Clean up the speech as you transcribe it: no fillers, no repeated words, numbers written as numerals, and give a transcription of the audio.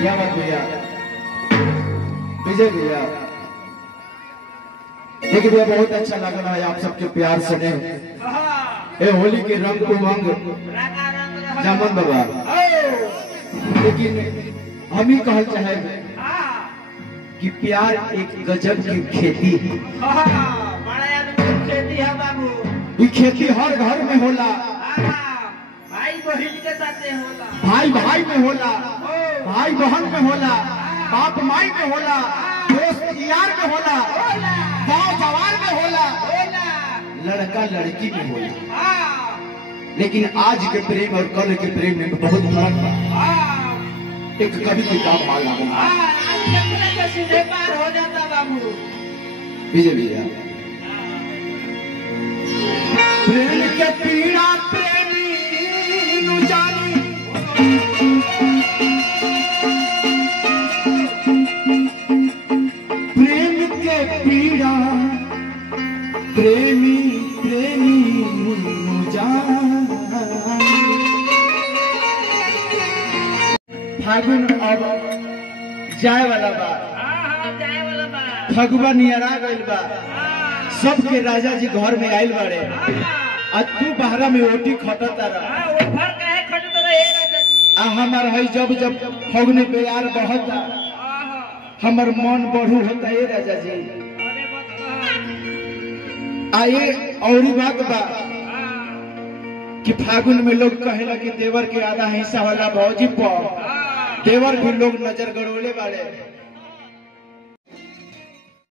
क्या बात भैया, विजय भैया, देखिए भैया बहुत अच्छा लग रहा है आप सबके प्यार से ने ए होली के रंग उमंग जामन बाबा। लेकिन हम ही कहल चाहे कि प्यार एक गजब की खेती है। ये खेती हर घर में होला, भाई बहन के साथ होला, भाई भाई में होला, भाई बहन में होला, बाप माई में होला, दोस्त यार में होला, गाँव जवान में होला, लड़का लड़की में होला। लेकिन आज के प्रेम और कल के प्रेम में बहुत फर्क बा। एक कवि किताब माला सीधे पार हो जाता बाबू। विजय भैया, प्रेम के पीड़ा प्रेमी नु जानी, प्रेम के पीड़ा प्रेमी प्रेमी नु जानी। फागुन अब जाए वाला बा, जाए वाला बा, फगुआ नियरा गइल बा, सबके राजा जी घर में आइल बाड़े, आज तू बहरा में ओटी खटता रहा। वो घर काहे खटता रहे राजा जी? हमार है जब जब फगुने प्यार बढ़ता हमार मन बढ़ू होता है राजा जी। अरे आए और बात बा कि फागुन में लोग कहेला कि देवर के आधा हिस्सा होला भौजी पर, देवर भी लोग नजर गड़ोले बाड़े।